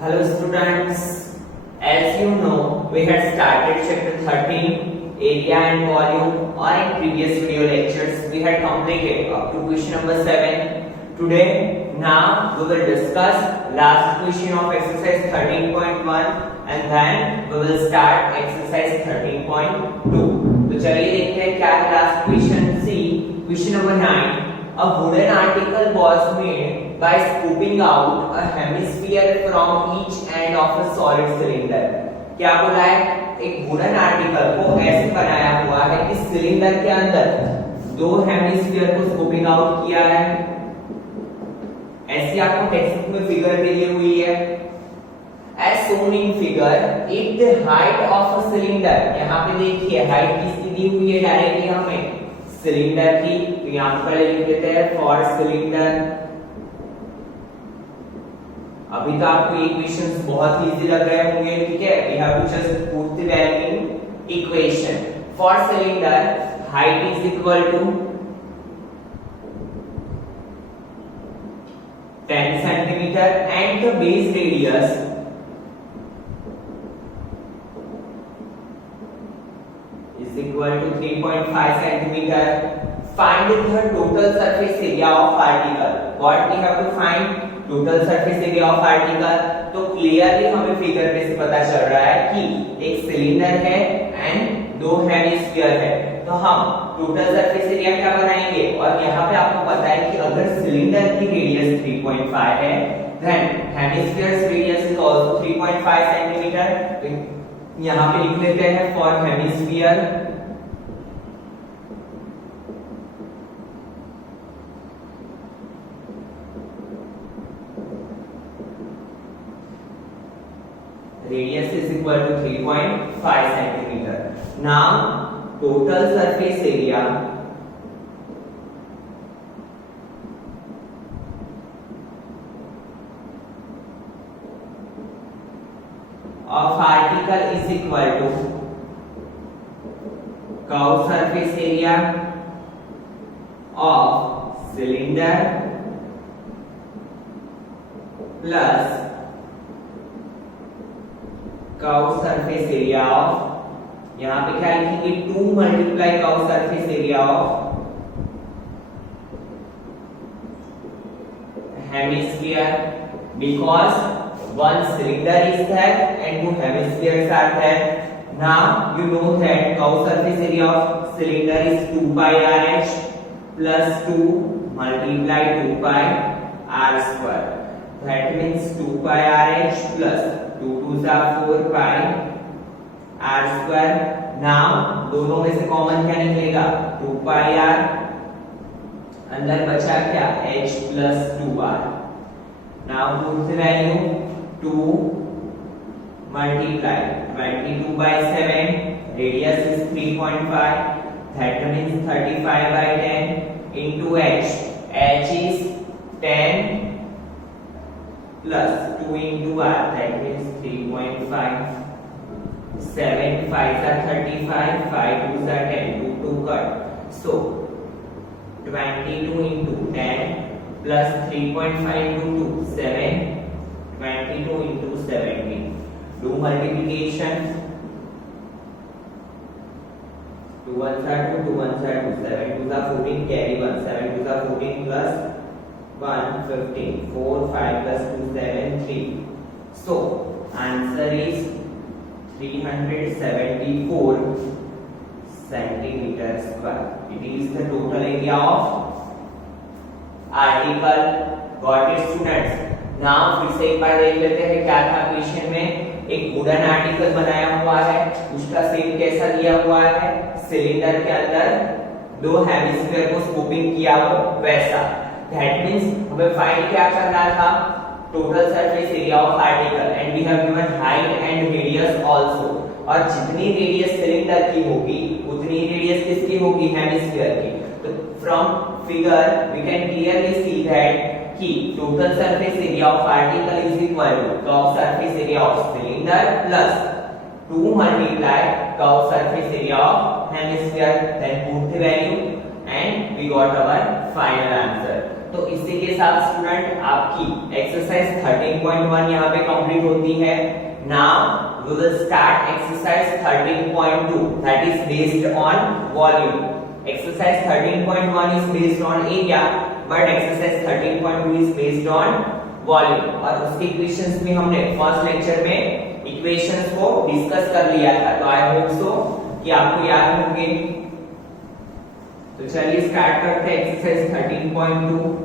Hello students, as you know, we had started chapter 13, area and volume, or in previous video lectures, we had completed up to question number 7. Today, now we will discuss last question of exercise 13.1 and then we will start exercise 13.2. तो चलिए देखते हैं क्या है last question. See question number 9. A wooden article was made by scooping out a hemisphere from each end of a solid cylinder. क्या बोला है? एक वुडन आर्टिकल को ऐसे बनाया हुआ है कि सिलेंडर के अंदर दो हेमिस्फीयर को स्कूपिंग आउट किया है. ऐसी आपको टेक्स्ट बुक में फिगर दी हुई है. As shown in figure, if the height of a cylinder, यहाँ पे देखिए हाइट किसकी दी हुई है डायरेक्टली हमें सिलेंडर की, तो यहां पर लिख देते हैं फॉर सिलेंडर. अभी तो आपको ये क्वेश्चंस बहुत इजी लग रहे होंगे, ठीक है. We have to just put the value in equation. For cylinder height is equal to 10 centimetre and the base radius is equal to 3.5 centimeter. Find the total surface area of article. What we have to find? Total surface area of article. तो clearly हमें figure पे से पता चल रहा है कि एक सिलेंडर है एंड दो हेमिस्फीयर है. तो हम टोटल सरफेस एरिया क्या बनाएंगे? और यहाँ पे आपको पता है कि अगर सिलेंडर की रेडियस 3.5 है, then hemispheres radius is also 3.5 centimetre. यहाँ पे लिख लेते हैं for hemisphere radius is equal to 3.5 centimeter. Now total surface area of article is equal to curved surface area of cylinder plus curved surface area of, यहाँ पे क्या लिखेंगे 2 multiply curved surface area of hemisphere, because one cylinder is there and two hemispheres are there. Now you know that curved surface area of cylinder is 2 pi rh plus 2 multiply 2 pi r square. That means 2 pi rh plus 2 2s are 4 pi r square. Now दोनों में से common क्या निकलेगा? 2 pi r, अंदर बचा क्या? h plus 2r. Now put the value 2 multiply 22 by 7, radius is 3.5, that means 35 by 10 into h. H is 10 plus 2 into r, that means 3.5. 7 5s are 35, 5 2s are 10, 2 2 cut. So 22 into 10 plus 3.5 into 2, 7. 22 into 17. Do multiplication. 2 1s are 2, 2 1s are 2, 7 2s are 14, carry 1, 7 2s are 14 plus 1, 15, 4, 5 plus 2, 7, 3. So, answer is 374 centimeter square. It is the total area of article. Got it students? Now फिर से एक बार देख लेते हैं क्या था question में. एक वुडन आर्टिकल बनाया हुआ है, उसका शेप कैसा दिया हुआ है? सिलेंडर के अंदर दो हेमिस्फीयर को स्कूपिंग किया हो वैसा. दैट मींस हमें फाइंड क्या करना था? Total surface area of article and we have given height and radius also. और जितनी रेडियस सिलेंडर की होगी उतनी रेडियस किसकी होगी? हेमिस्फीयर की. तो from figure we can clearly see that कि total surface area of article is equal to curved surface area of cylinder plus 2 multiply curved surface area of hemisphere. Then put the value and we got our final answer. तो इसी के साथ student आपकी exercise 13.1 यहाँ पे complete होती है। Now we will start exercise 13.2 that is based on volume. Exercise 13.1 is based on area but exercise 13.2 is based on volume. और उसके इक्वेशंस में हमने फर्स्ट लेक्चर में इक्वेशंस को डिस्कस कर लिया था, तो आई होप सो कि आपको याद होंगे। तो चलिए स्टार्ट करते हैं exercise 13.2।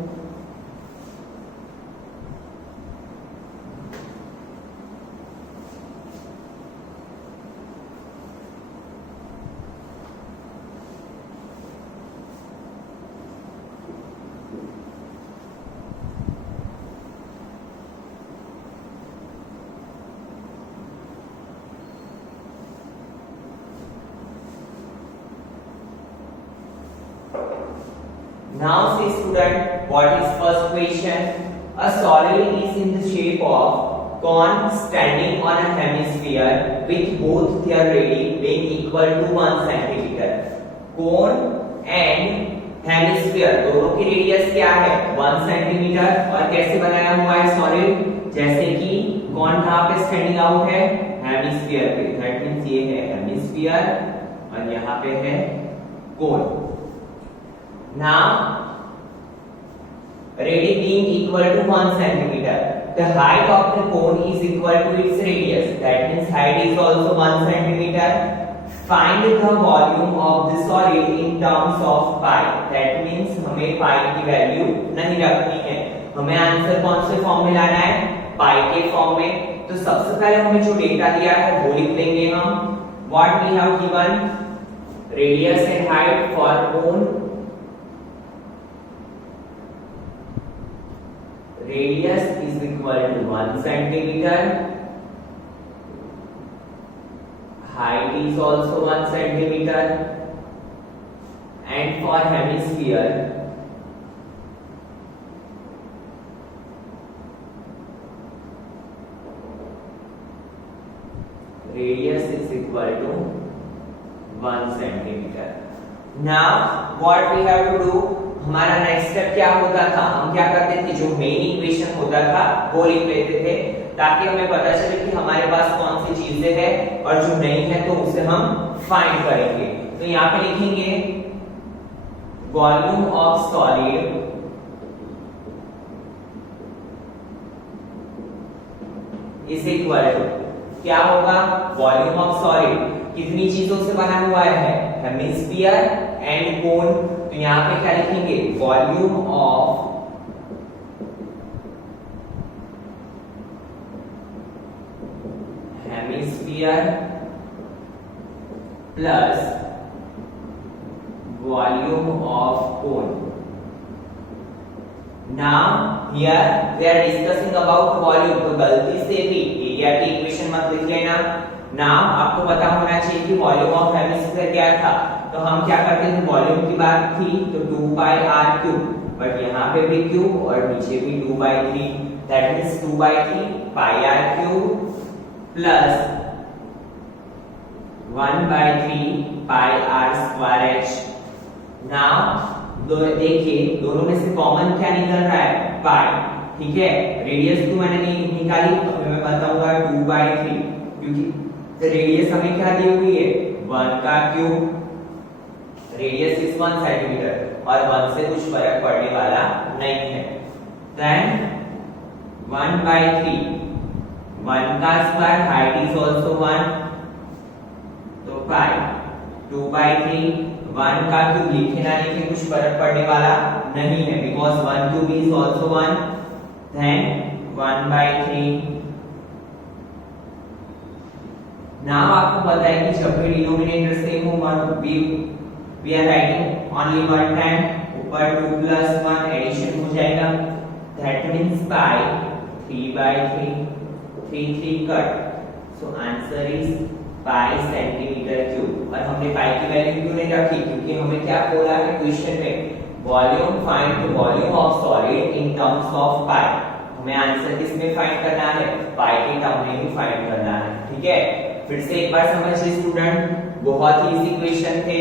Now see student, what is first question? A solid is in the shape of cone standing on a hemisphere with both their radii being equal to 1 centimeter. Cone and hemisphere दोनों की radius क्या है? 1 centimetre. और कैसे बनाया हुआ है solid? जैसे कि कौन कहाँ पे स्टैंडिंग आउट है? हेमिस्फीयर पे। दैट मींस ये है हेमिस्फीयर और यहाँ पे है कोन। Now, radii being equal to 1 centimeter, the height of the cone is equal to its radius. That means height is also 1 centimeter. Find the volume of the solid in terms of pi. That means हमें pi की value नहीं रखनी है, हमें answer कौन से form में लाना है? pi के फॉर्म में। तो सबसे पहले हमें जो डेटा दिया है वो लिख लेंगे हम। What we have given radius and height for cone. Radius is equal to 1 centimeter. Height is also 1 centimeter. And for hemisphere, radius is equal to 1 centimeter. Now, what we have to do? हमारा next step क्या होता था? हम क्या करते थे? जो main equation होता था वो लिख लेते थे ताकि हमें पता चले कि हमारे पास कौन सी चीजें हैं और जो नहीं है तो उसे हम फाइंड करेंगे। तो यहाँ पे लिखेंगे volume of solid is equal to, क्या होगा? वॉल्यूम ऑफ सॉलिड कितनी चीजों से बना हुआ है? Hemisphere and cone. तो यहाँ पे क्या लिखेंगे? Volume of hemisphere plus volume of cone. Now here we are discussing about volume, तो गलती से भी एरिया की इक्वेशन मत लिख लेना। नाउ आपको पता होना चाहिए कि वॉल्यूम ऑफ हेमिस्फीयर क्या था। तो हम क्या करते थे? वॉल्यूम की बात थी तो 2 पाई r क्यूब, बट यहाँ पे भी क्यूब और नीचे भी 2/3, that means 2/3 pi r cube plus 1/3 pi r square h। Now देखिए दोनों में से कॉमन क्या निकल रहा है? पाई। ठीक है, रेडियस तो मैंने नहीं निकाली, तो मैं बताऊंगा 2/3 क्योंकि रेडियस हमें क्या दी हुई है? 1 का क्यूब। रेडियस इज 1 सेंटीमीटर और 1 से कुछ फर्क पड़ने वाला नहीं है। देन 1/3 1 का स्क्वायर, हाइट इज आल्सो 1, तो पाई 2/3 1 का क्यूब लिखे ना लिखे कुछ फर्क पड़ने वाला नहीं है because 1 cube is also 1। Then 1/3। Now आपको पता है कि जब भी डिनोमिनेटर सेम हो we are writing only one time, ऊपर 2 plus 1 एडिशन हो जाएगा। that means pi 3/3 3 cut, so answer is pi centimetre cube. और हमने pi की वैल्यू क्यों नहीं रखी? क्योंकि हमें क्या बोला है क्वेश्चन में? Volume, find the volume of solid in terms of pi। हमें आंसर किसमें फाइंड करना है? pi के टर्म में ही फाइंड करना है। ठीक है, फिर से एक बार समझिए स्टूडेंट, बहुत ही इजी क्वेश्चन थे,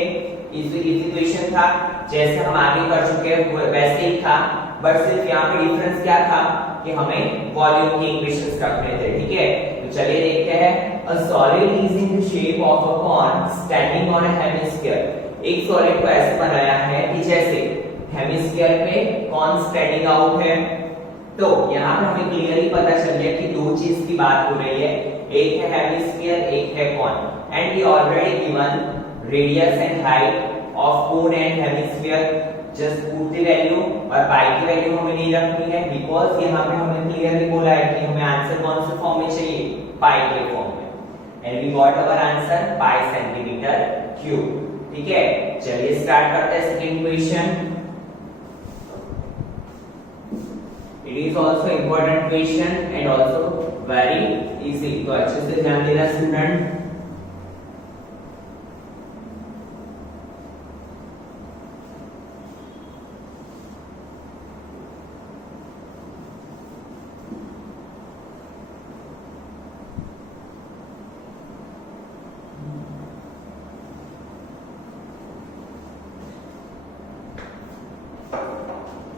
इजी क्वेश्चन था, जैसे हम आगे कर चुके हैं वैसे ही था। बट सिर्फ यहाँ पे डिफरेंस क्या था कि हमें वॉल्यूम के इक्वेशंस रखने थे, ठीक है। तो चलिए देखते हैं। A solid is in the shape of a cone standing on a hemisphere. एक सॉलिड को ऐसे बनाया है कि जैसे हेमिस्फीयर पे कॉन स्टैंडिंग आउट है। तो यहाँ पे हमें क्लियरली पता चल गया कि दो चीज की बात हो रही है, एक है हेमिस्फीयर, एक है cone. And we already given radius and height of cone and hemisphere. Just put the value, और पाई की वैल्यू हमें नहीं रखनी है बिकॉज यहाँ पे हमें क्लियरली बोला है कि हमें आंसर कौन से फॉर्म में चाहिए, पाई के फॉर्म में। And we got our answer pi centimetre cube, ठीक है। चलिए स्टार्ट करते हैं second question. It is also important question and also very easy, तो अच्छे से ध्यान देना student.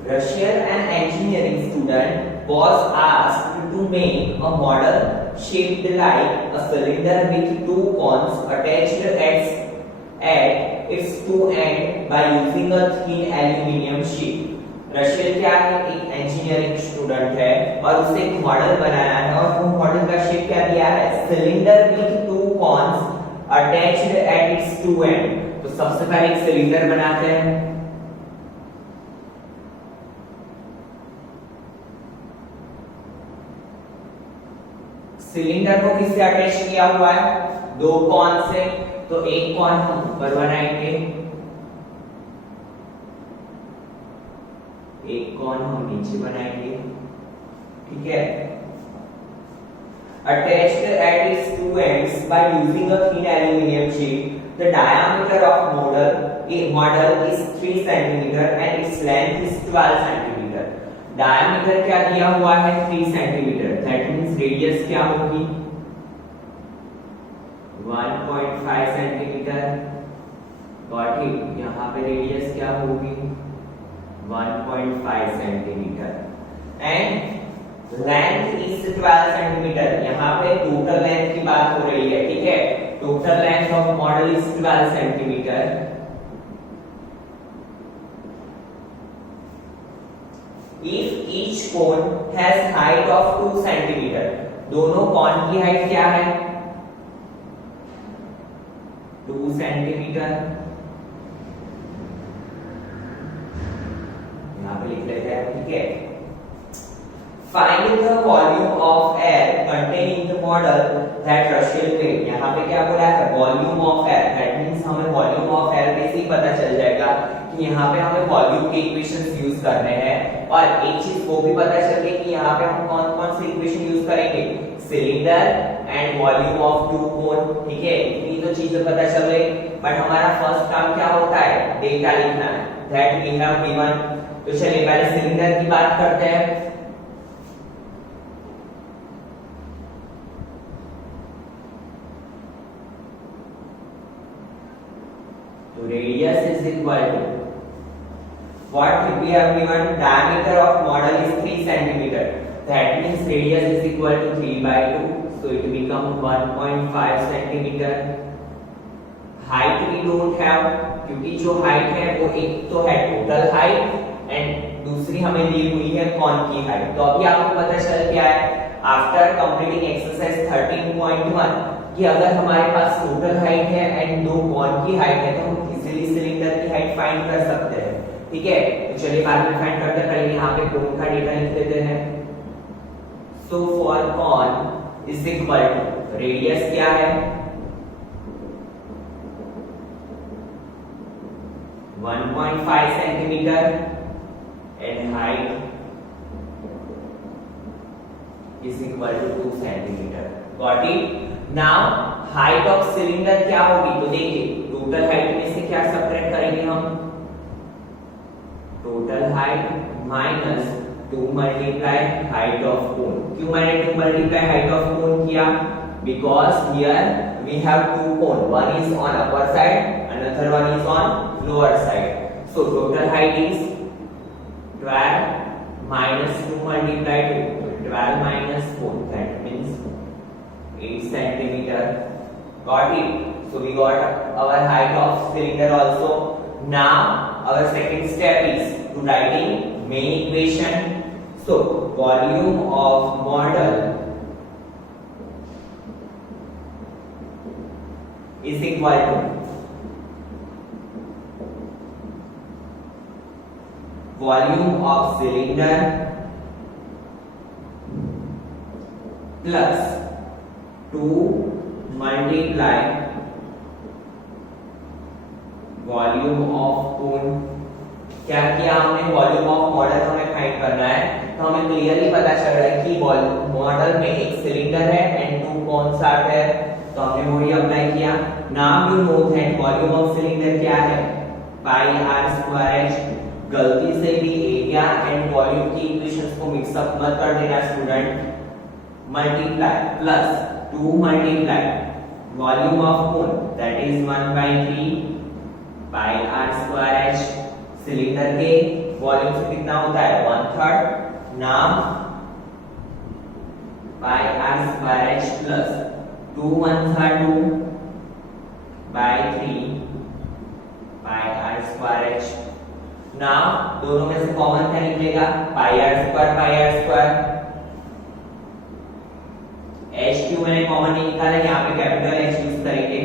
Russian an engineering student was asked to make a model shaped like a cylinder with two cones attached at its two ends by using a thin aluminium sheet. Russian क्या है, एक engineering student है और उसे एक model बनाया है और वो मॉडल का शेप क्या दिया है, cylinder with two cones attached at its two end. तो सबसे पहले एक सिलेंडर बनाते हैं। सिलेंडर को किससे अटैच किया हुआ है, दो कॉन से। तो एक कॉन हम ऊपर बनाएंगे, एक कॉन हम नीचे बनाएंगे, ठीक है। Attached at its two ends by using a thin aluminium sheet. The diameter of model is 3 centimetre and its length is 12 centimetre. Diameter क्या दिया हुआ है, 3 सेंटीमीटर। दैट मींस रेडियस क्या होगी, 1.5 सेंटीमीटर। Got it. यहाँ पे रेडियस क्या होगी, 1.5 centimetre and length is 12 centimetre. यहाँ पे टोटल लेंथ की बात हो रही है, ठीक है। Total length of model is 12 centimetre. If each cone has height of 2 centimetre, दोनों कॉन की हाइट क्या है, 2 सेंटीमीटर। यहाँ पे लिख लेते हैं, ठीक है। Find the volume of air contained in the model that Russell made। यहाँ पे क्या बोला है, volume of air. That means हमें वॉल्यूम ऑफ एयर पे से ही पता चल जाएगा कि यहाँ पे हमें वॉल्यूम के इक्वेशंस यूज करने हैं। और एक चीज वो भी पता चल गई कि यहाँ पे हम कौन कौन से इक्वेशन यूज करेंगे, cylinder and volume of two cone, ठीक है। इतनी तो चीजें पता चल गई, बट हमारा फर्स्ट काम क्या होता है, डेटा लिखना है, दैट वी हैव गिवन। तो चलिए पहले सिलेंडर की बात करते हैं। तो radius is equal to what we have given, diameter of model is 3 centimeter. That means radius is equal to 3/2, so it becomes 1.5 centimeter. Height we don't have, क्योंकि जो height है वो एक तो है total height and दूसरी हमें दी हुई है कॉन की हाइट। तो अभी आपको पता चल गया है आफ्टर कंप्लीटिंग एक्सरसाइज 13.1 कि अगर हमारे पास टोटल हाइट है एंड दो कॉन की हाइट है तो हम इजीली सिलेंडर की हाइट फाइंड कर सकते हैं, ठीक है। तो चलिए बाद में फाइंड करते हैं, पहले यहाँ पे कोन का डेटा लिख लेते हैं। So for cone is equal to radius क्या है, 1.5 centimetre and height is equal to 2 centimetre. Got it. Now height of cylinder क्या होगी, तो देखिए टोटल हाइट में से क्या सब्ट्रैक्ट करेंगे हम, total height minus 2 multiply height of cone. क्यों मैंने 2 मल्टीप्लाई हाइट ऑफ कोन किया, because here we have two cone, one is on upper side another one is on lower side, so total height is 12 -2 multiply 2, 12 minus 4, that means 8 centimeter. Got it? So we got our height of cylinder also. Now our second step is to writing main equation. So volume of model is equal to volume of cylinder plus 2 multiply volume of कोन। क्या किया हमने, volume of model हमें find करना है, तो हमें clearly पता चल रहा है कि मॉडल में एक सिलेंडर है एंड 2 कोन्स आर देयर, तो हमने वही अप्लाई किया। Now you know that volume of cylinder क्या है, पाई आर स्क्वायर एच। गलती से भी एरिया एंड वॉल्यूम की इक्वेशंस को मिक्स अप मत कर देना student. Multiply plus 2 multiply volume of cone that is 1/3 pi R square H. Cylinder के वॉल्यूम से कितना होता है, 1/3। Now pi R square H plus 2 1 2 by 3 pi R square H. Now दोनों में से कॉमन क्या निकलेगा, पाई आर स्क्वायर एच क्यू मैंने कॉमन नहीं निकाला, यहाँ पे कैपिटल एच यूज करेंगे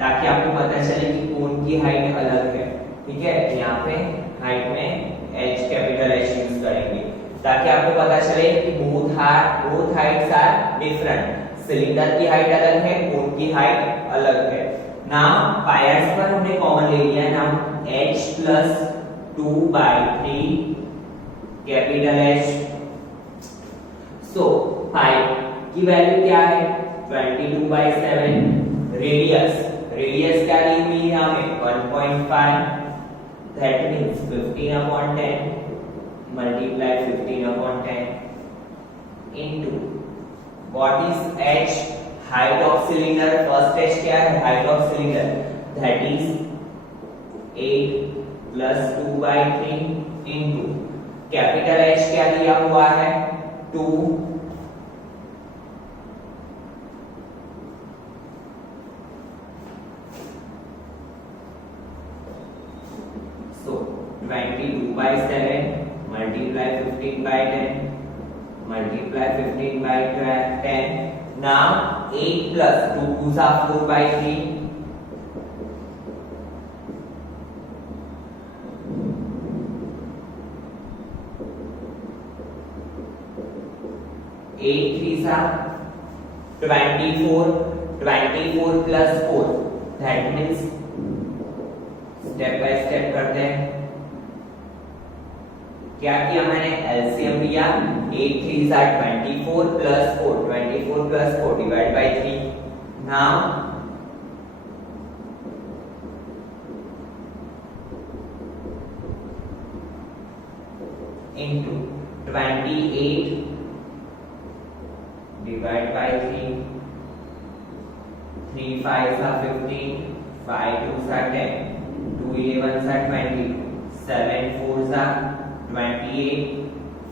ताकि आपको पता चले कि कोन की हाइट अलग है। ठीक है, यहाँ पे हाइट में एच कैपिटल एच यूज करेंगे ताकि आपको पता चले कि both heights are different. Cylinder की हाइट अलग है, कोन की हाइट अलग है। नाउ पाई आर स्क्वायर हमने कॉमन ले लिया है। Now h plus 2/3 capital H। So pi की वैल्यू क्या है, 22/7। रेडियस क्या दी हुई है हमें, 1.5, that means 15/10 multiply 15/10 into what is h, height of cylinder. First h क्या है, height of cylinder, that is 8 plus 2/3 into capital H क्या दिया हुआ है, 2। So 22/7 multiply 15/10 multiply 15/10. Now 8 plus 2 2s are 4/3. 8 3s are 24. 24 plus 4, that means step by step करते हैं। क्या किया मैंने, एलसीएम लिया, 8 3s are 24 plus 4, 24 plus 4 divide by 3. Now into 28 divide by 3, 3 5s are 15, 5 2s are 10, 2 11s are 20, 7 4s are 28,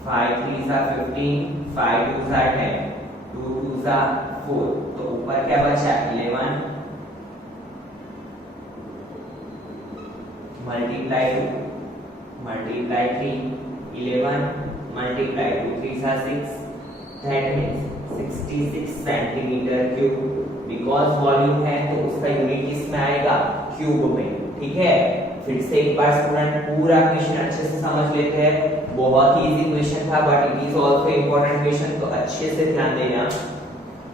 5 3s are 15, 5 2s are 10, 2 2s are 4। तो ऊपर क्या बचा, 11 multiply 2 multiply 3, 11 multiply 2 3s are 6, that means 66 centimetre cube. Because volume है तो उसका unit किसमें आएगा, cube में। ठीक है, फिर से एक बार स्टूडेंट पूरा क्वेश्चन अच्छे से समझ लेते हैं। बहुत ही इजी क्वेश्चन था but it is also important question, तो अच्छे से ध्यान देना।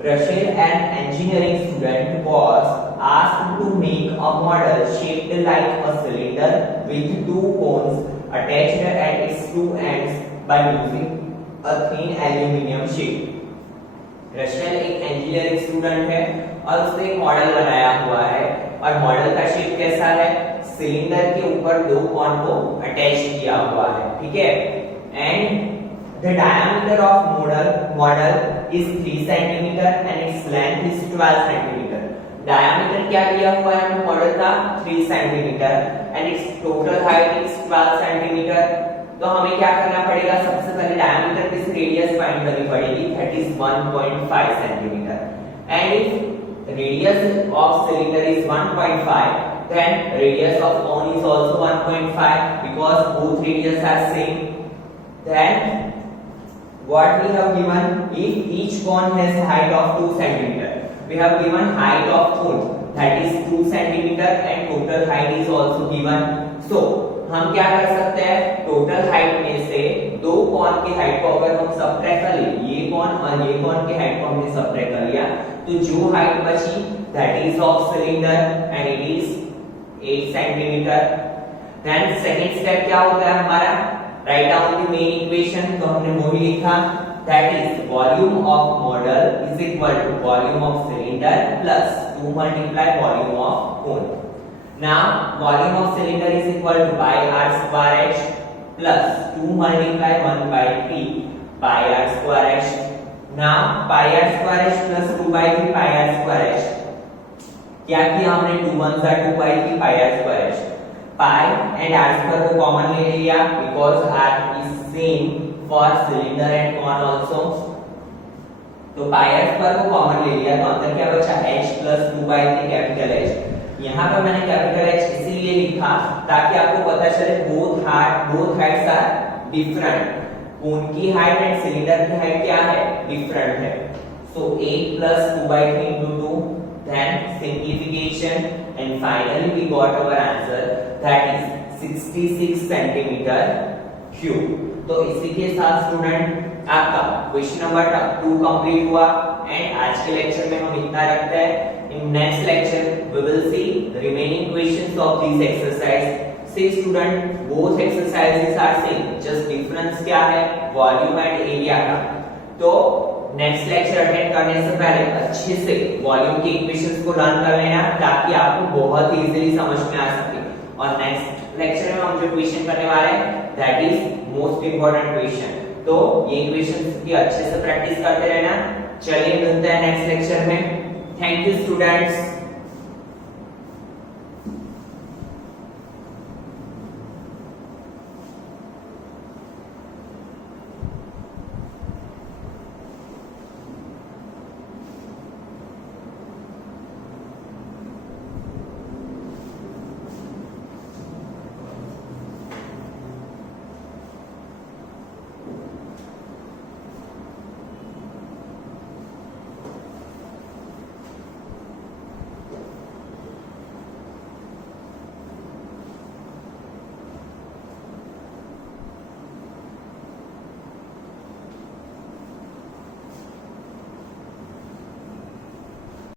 Rachel, an engineering student, was asked to make a model shaped like a cylinder with 2 cones attached at its 2 ends by using a thin aluminum sheet. Rachel एक engineering student है और उसने एक मॉडल बनाया हुआ है और मॉडल का शेप कैसा है, सिलेंडर के ऊपर 2 कॉन को अटैच किया हुआ है। ठीक है, and the diameter of model is 3 centimeter and its length is 12 centimeter. Diameter क्या दिया हुआ है हमें मॉडल का, 3 centimeter and its total height is 12 centimeter. तो हमें क्या करना पड़ेगा, सबसे पहले डायमीटर की रेडियस फाइंड करनी पड़ेगी, that is 1.5 centimetre. And if radius of cylinder is 1.5, then radius of cone is also 1.5 because both radius are same. Then what we have given, if each cone has height of 2 centimeter, we have given height of cone that is 2 centimeter and total height is also given. So हम क्या कर सकते हैं, total height में से दो cone की height को अगर हम सबट्रैक्ट कर ले, ये कॉन और ये कॉन की हाइट को हमने सबट्रैक्ट कर लिया, तो जो हाइट बची that is of cylinder and it is 8 centimetre. Then second step क्या होता है हमारा, write down the main equation, तो हमने वो ही लिखा that is volume of model is equal to volume of cylinder plus 2 multiply volume of cone. Now volume of cylinder is equal to pi r square h plus 2 multiply 1 by 3 pi r square h. Now pi r square h plus 2 by 3 pi r square h, क्या किया हमने, 2 1 2 by 3 pi r square h, pi and r square को common ले लिया because r is same for cylinder and cone also, तो pi r square को common ले लिया, तो अंदर क्या बचा, h plus 2 by 3 capital h। यहाँ पर मैंने कैपिटल H इसीलिए लिखा ताकि आपको पता चले बोथ हाइट्स आर डिफरेंट, कोन की हाइट एंड सिलेंडर की हाइट क्या है, डिफरेंट है। सो 8 plus 2 by 3 into 2, then simplification and finally we got our answer that is 66 centimeter cube। तो इसी के साथ स्टूडेंट आपका क्वेश्चन नंबर 2 कंप्लीट हुआ एंड आज के लेक्चर में हम इतना रखते हैं। In next lecture we will see the remaining questions of these exercise। See student, both exercises are same, just difference क्या है, volume and area का। तो next lecture अटेंड करने से पहले अच्छे से वॉल्यूम की इक्वेशंस को लर्न कर लेना ताकि आपको बहुत इजीली समझ में आ सके। और नेक्स्ट लेक्चर में हम जो क्वेश्चन करने वाले हैं that is most important question, तो ये इक्वेशंस की अच्छे से प्रैक्टिस करते रहना। चलिए मिलते हैं नेक्स्ट लेक्चर में। Thank you students।